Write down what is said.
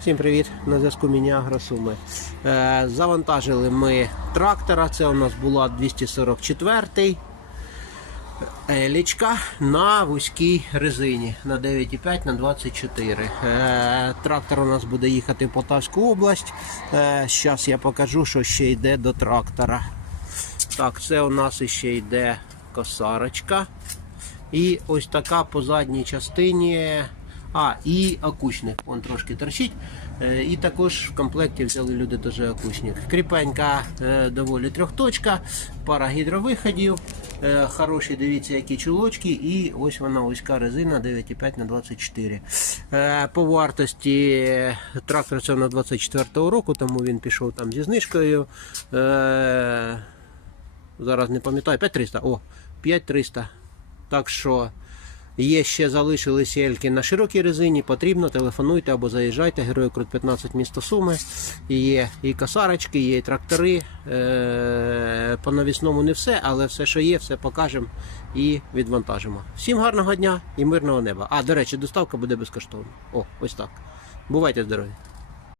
Всім привіт! На зв'язку Міні Агросуми. Е, завантажили ми трактора. Це у нас була 244 елічка на вузькій резині на 9,5 на 24. Е, трактор у нас буде їхати в Полтавську область. Е, Зараз я покажу, що ще йде до трактора. Так, це у нас ще йде косарочка. І ось така по задній частині. А, і окучник, он трошки торчить. Е, І також в комплекті взяли люди теж окучник. Кріпенька е, доволі трьохточка, пара гідровиходів. е, Хороші, дивіться, які чулочки, і ось вона вузька резина 9,5 на 24. Е, По вартості трактор це на 24 року, тому він пішов там зі знижкою. Зараз не пам'ятаю, 5300. О, 5300. Так що є ще залишилися ельки на широкій резині. Потрібно, телефонуйте або заїжджайте. Герою Крут 15 місто Суми. Є і косарочки, є і трактори. Е, По навісному не все, але все, що є, все покажемо і відвантажимо. Всім гарного дня і мирного неба. А, до речі, доставка буде безкоштовна. О, ось так. Бувайте здорові!